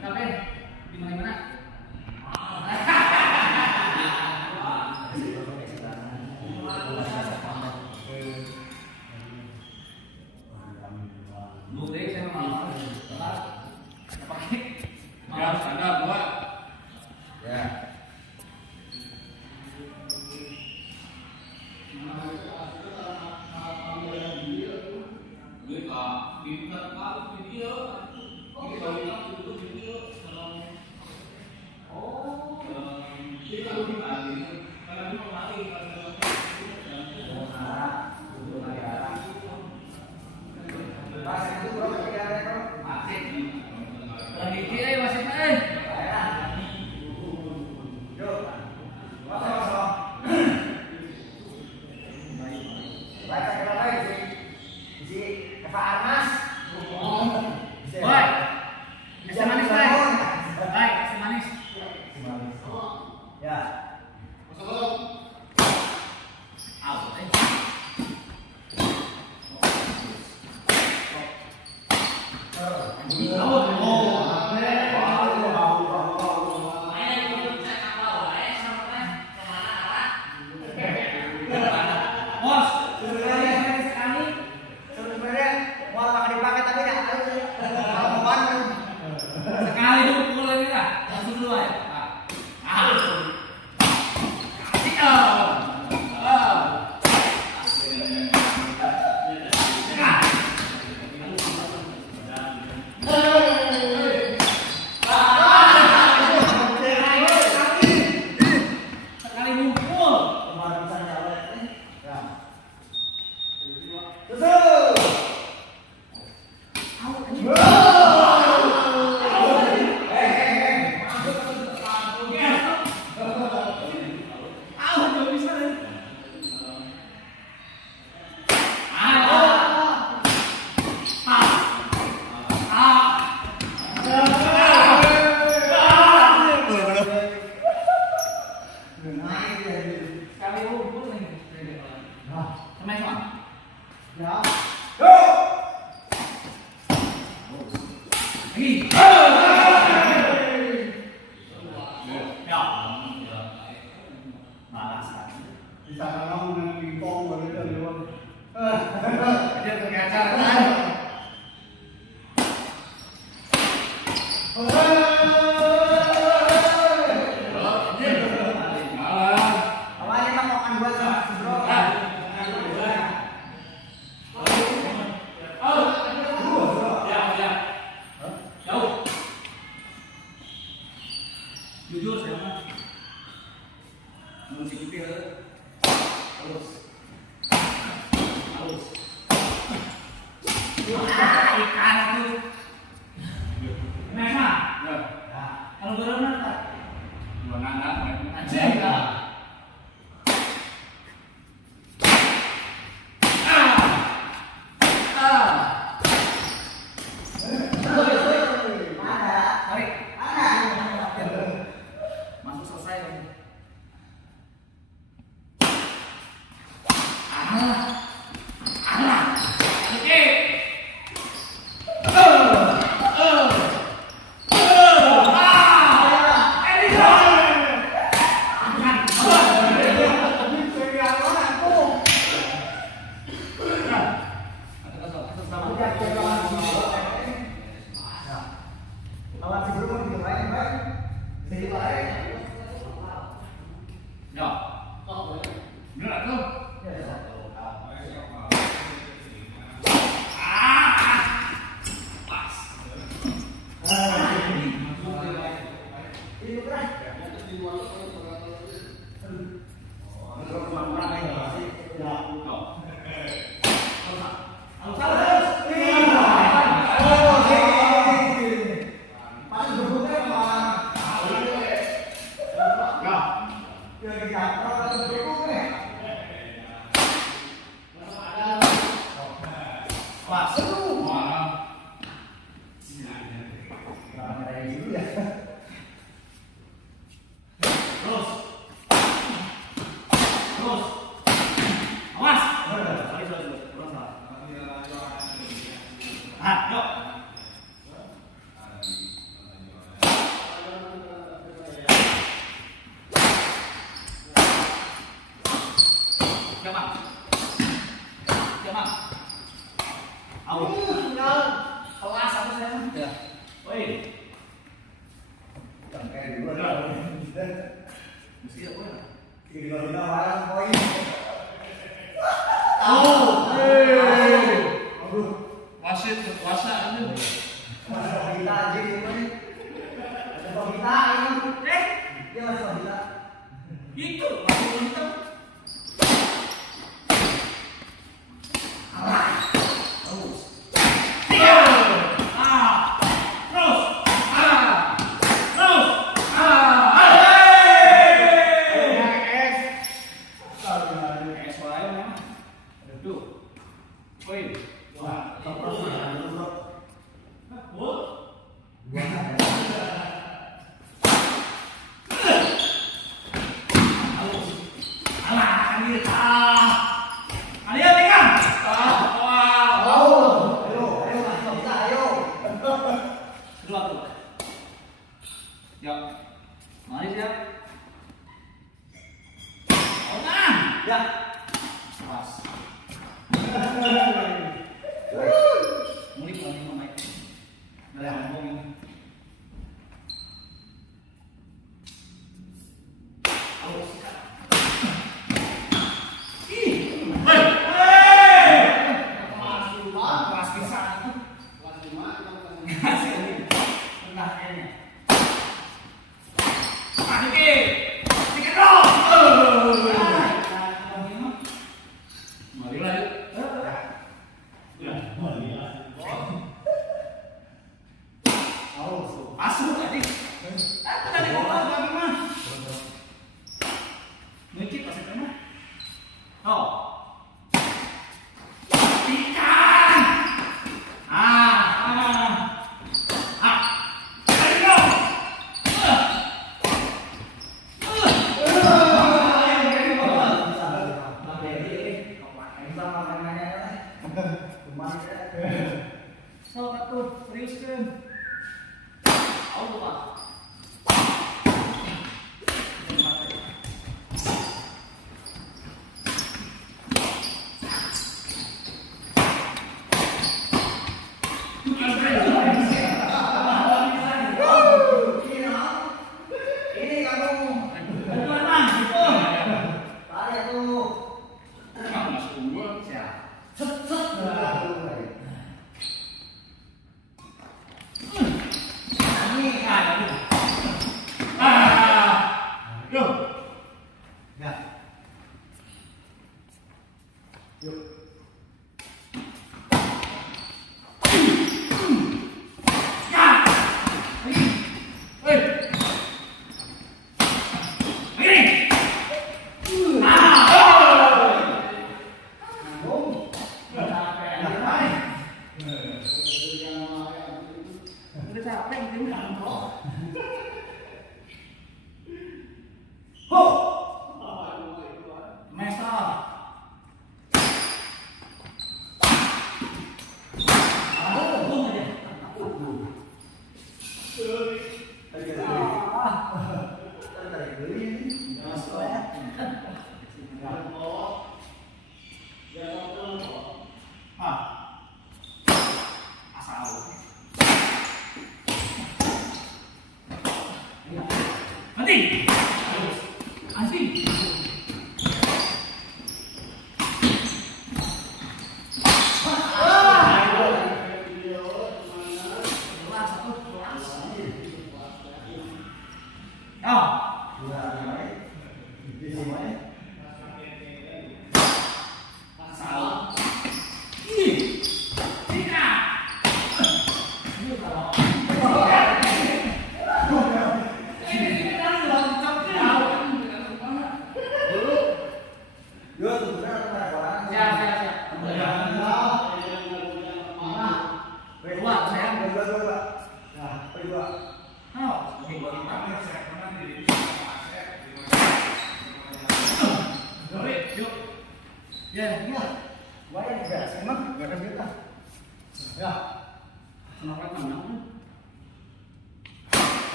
Di mana-mana. Jujur sama musik itu halus ikan itu mana kalau dorong tak dua anak aja Coba. Coba. Au. Kelas apa saya? Ya. Oi. Kayak dulu ada. Mesti apa ya? Di luar warang poin. Aduh. Wasit kekuasaan itu. Masih kita aja ini. Ada kita ini. Dia masih kita. Itu masih kita.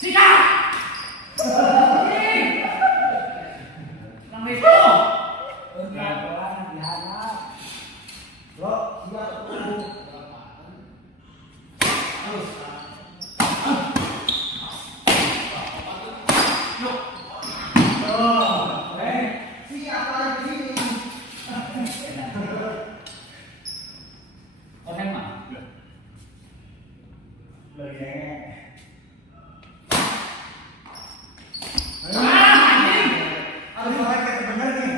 Sikat! Aduh, soalnya kayak bener nih.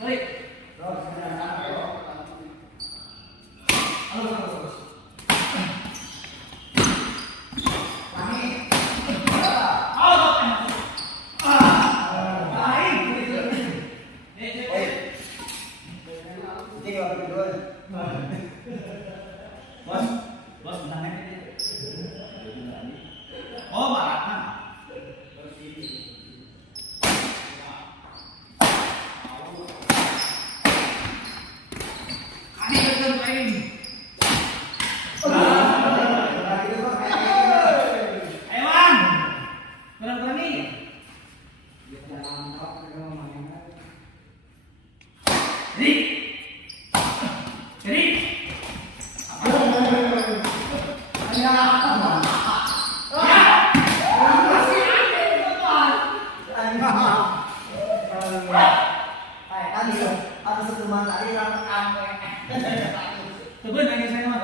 Sorry. Terus, terus. Lagi. Bos, bentar nih. Oh, barat mah. Ini betul main. Ayo, Bang. Berani. Jadi. Coba nanya saya mah.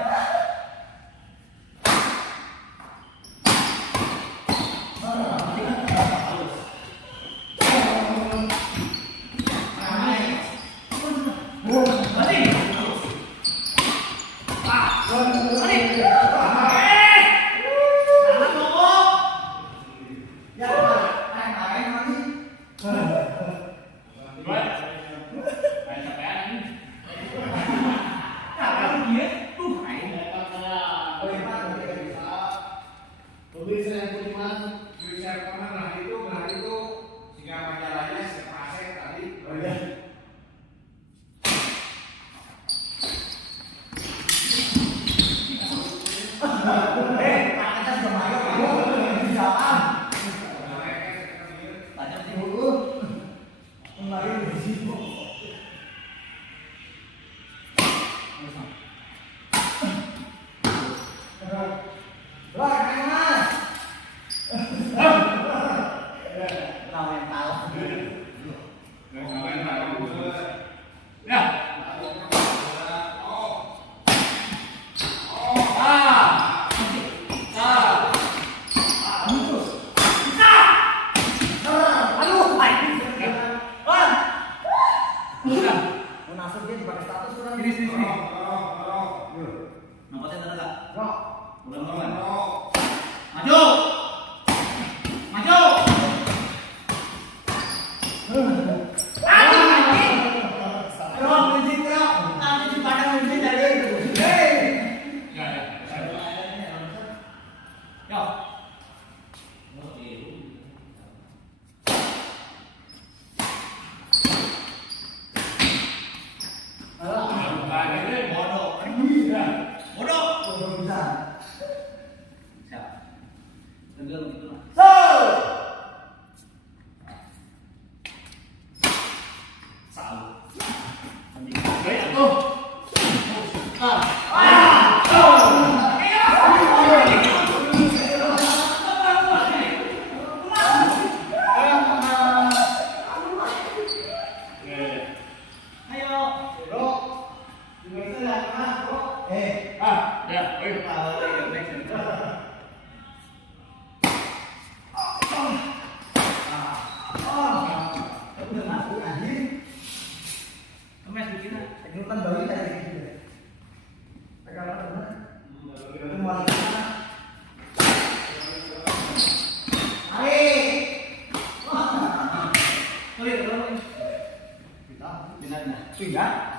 Pindah,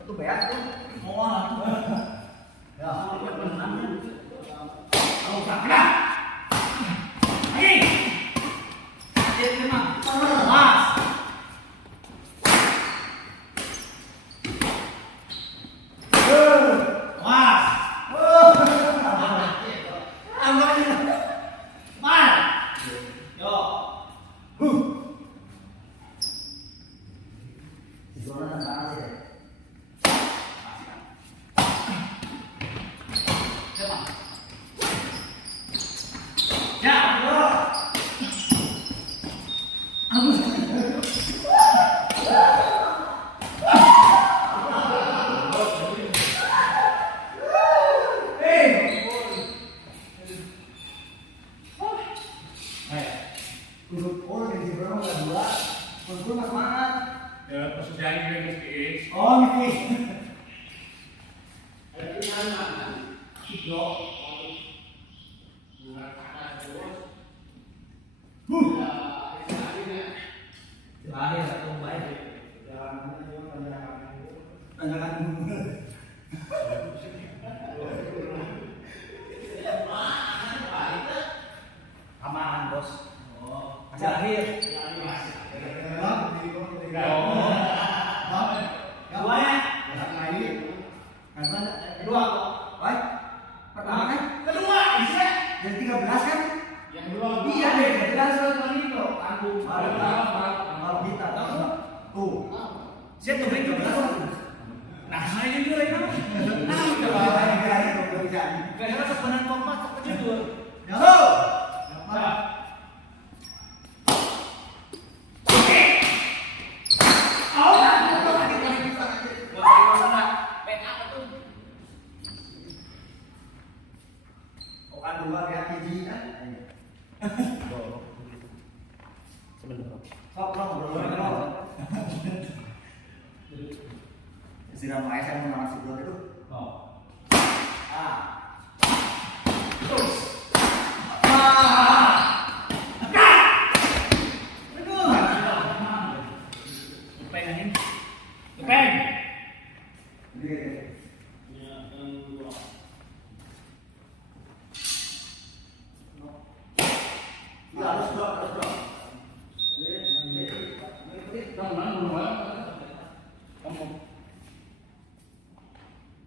itu beat tuh. Oh, Ya, Terakhir satu baik. Tanyakan. Aman bos. Terakhir. Dua ya. Kedua. Baik. Pertama kan? Kedua. Bisa. Yang 13 kan? Yang dua. Iya deh. 13 sama itu. Aku. Baru kita. Tuh. Saya tuh beri 13. Nah, saya ini juga ini. Karena sebenarnya kompas seperti itu. Siram air saya mau nasi dulu itu.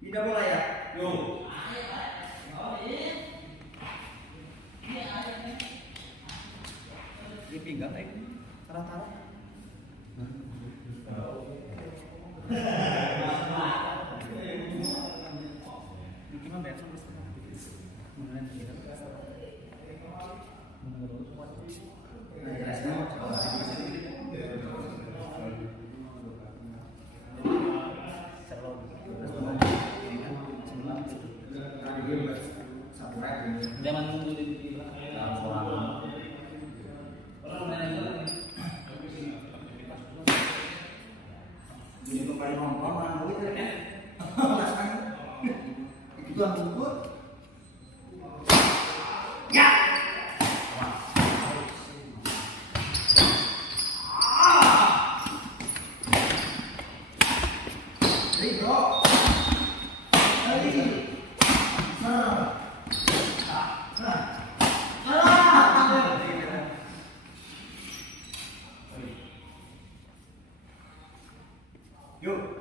Tidak boleh ya? Di pinggang ini taruh-taruh. Gimana beres? Jangan nunggu di Ini tuh paling nongkrong mana duit ya? Itu yang bungkus. Ya. Yuk.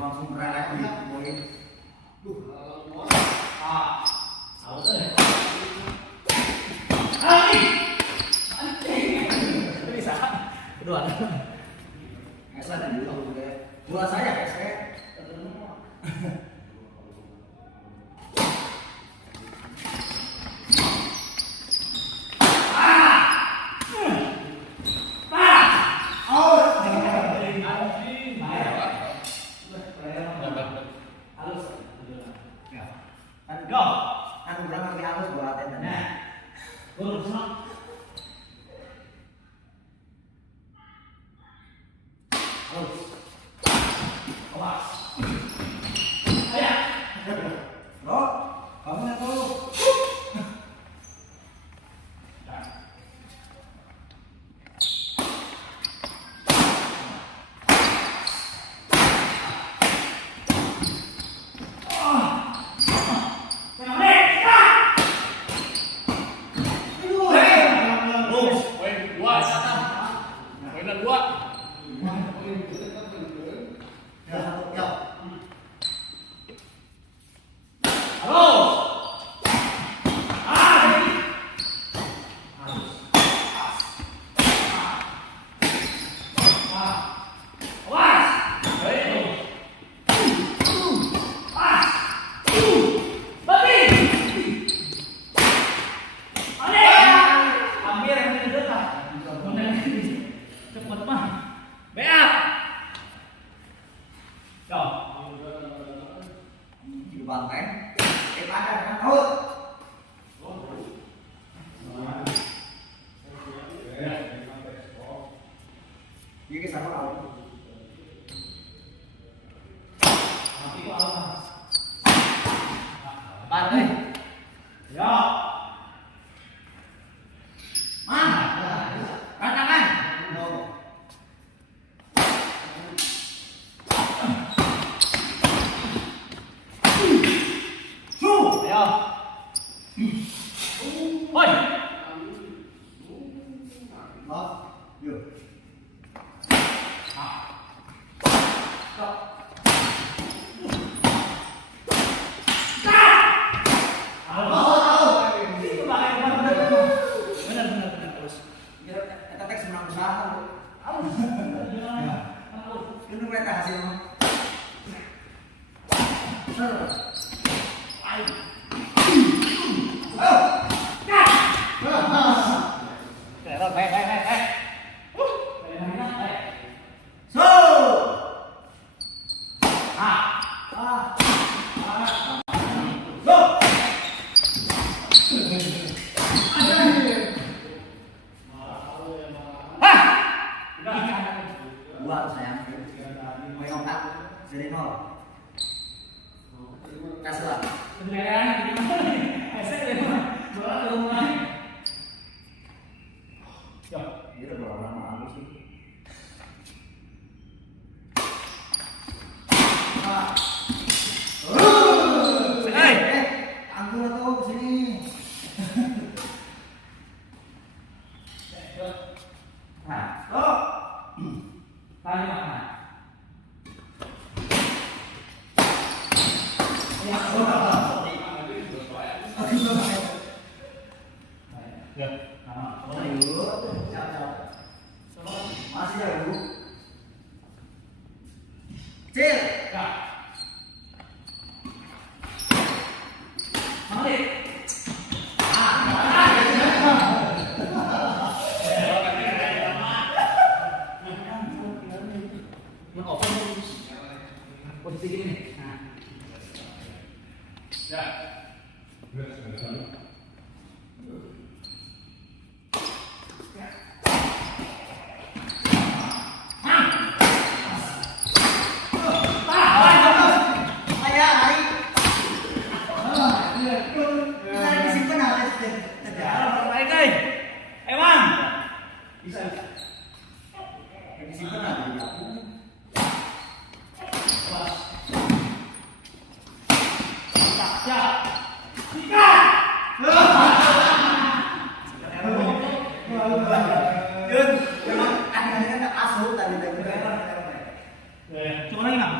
Langsung merelek poin. Bisa. Kedua. Esa dan dua saya saya. Kamu yang tahu. Banteng, ada out. Ini kisah apa out? Banteng. Ya. Mana? Katakan. No. Buat sayang, mau yang tak dari nol. Kasih lah. Beneran, gimana? Saya dari mana? Bola ke rumah. Ya, ini udah berapa lama aku sih? Anggur atau sini? Nah, tanya mana? Masih ya, Bu? Kecil. Ya. Malik. Posisi gini. Nah. Ya. Cuma lagi nggak?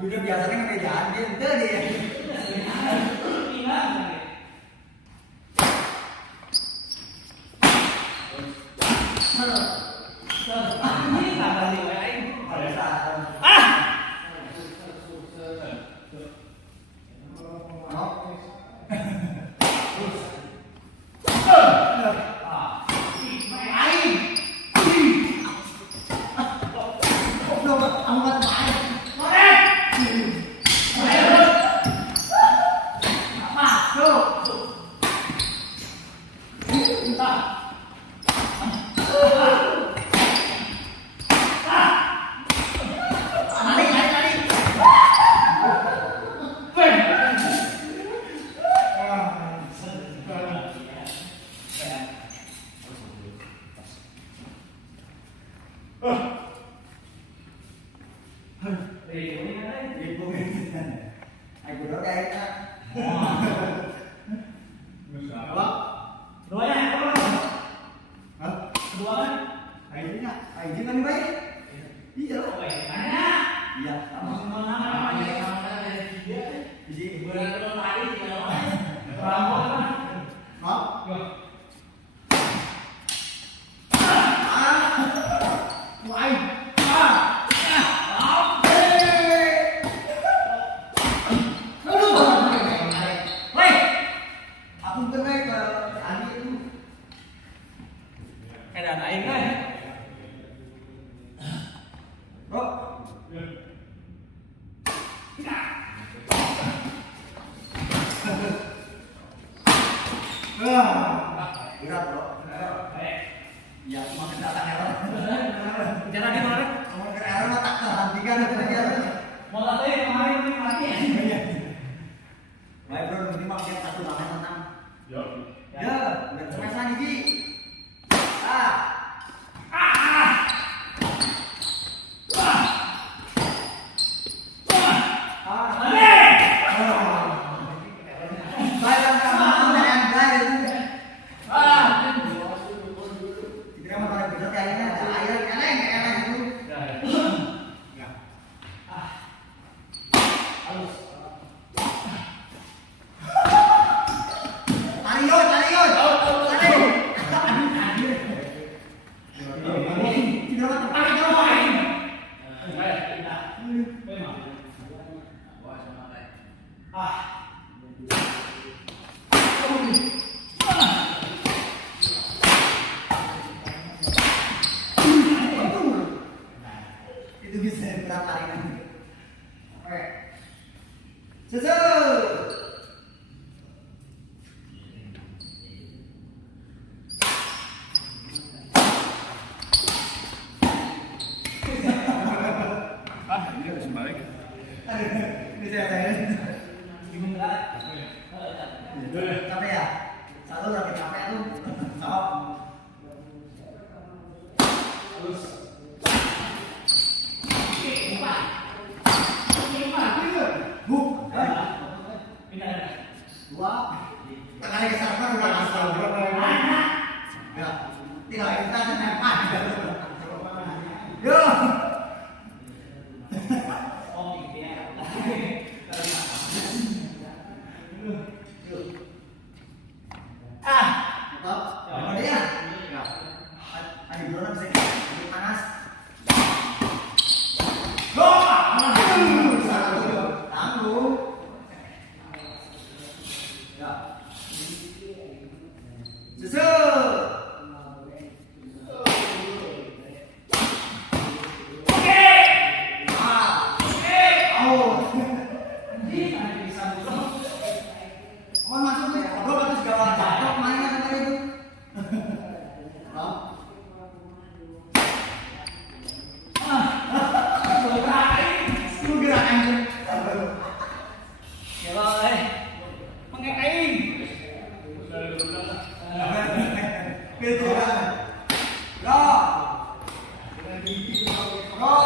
Udah biasanya ngebedain dia, dia. Ribu gitu. Aku udah kayak kan. Apa? Keduanya, Hah? kedua kan? Akhirnya kan baik. Iya. Mana? Iya. Mana? Di sini. Rambut kan? Hah? Why? Aku kena ke Andi itu. Ada lain kan? Bro. Berat bro. Ya, cuma kesalahan error. Bicara di mana? Kamu ke error mah tak terhentikan aja. Mau katanya kemarin ini mati. Baik bro, nanti mau dia satu banget menang. Ya. Ya, udah smash lagi Ji. Itu bisa berapa ringan? Oke. Susul. Ini harus balik. Ini saya. Gimana? Capek ya? Satu lagi capek tuh. Stop. Terus. Dua. Kali kesana udah asal. Ya. Tinggal kita nempel. Yo. Stop. Apa dia? Ya. Ayo dulu bisa panas. Tangguh. Ya. Susul. Mohon masuk nih, bro, batas gawang jatuh, mainnya apa itu? Lu gerakan tuh. Ya lah, mengenai. Gitu kan. Bro. Bro.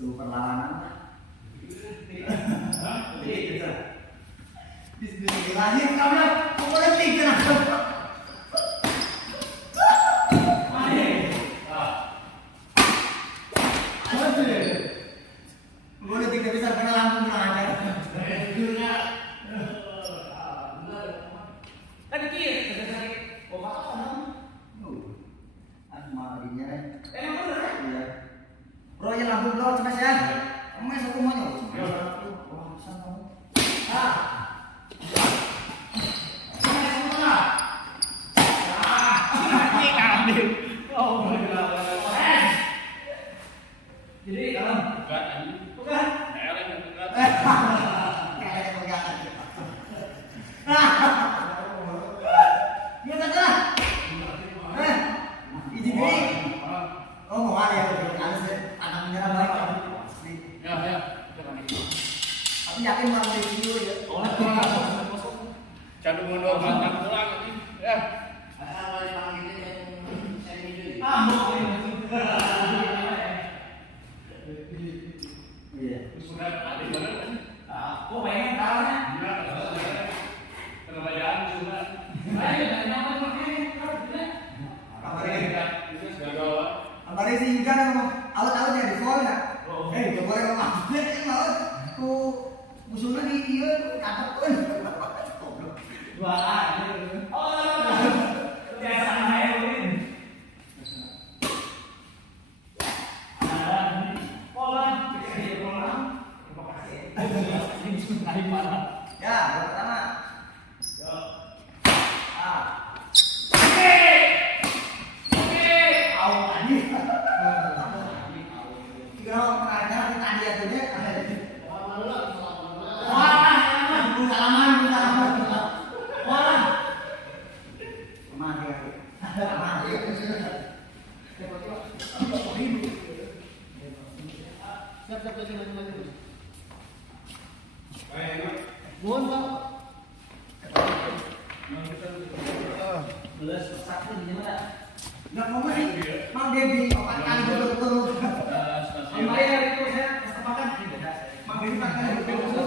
Suhu perlawanan. Bismillahirrahmanirrahim. Kamu politik kenapa? Boleh tidak bisa kena langsung aja. Kan kiri, oh apa kan? Marinya. Emang bener? Iya. Bro, ya langsung bro, cemas ya. Kamu yang satu maunya. Jadi kalau bukan, yakin mau ambil video ya. Candu mundur, mantap pulang. Ya. Iya. Sudah ada mana? Kok pengen kalahnya? Kebayaan sudah. Ayo, jangan Kemarin sih juga awal-awal jadi phone ya. Gak boleh ngomong. Mau ku musuhnya di dia cakep pun. Wah, biasa aja Win. Ya, pertama. Nggak mau main, Mang Debi, 4 kali betul-betul. Membayar itu saya kesempatan. Mang Debi 4 kali betul-betul.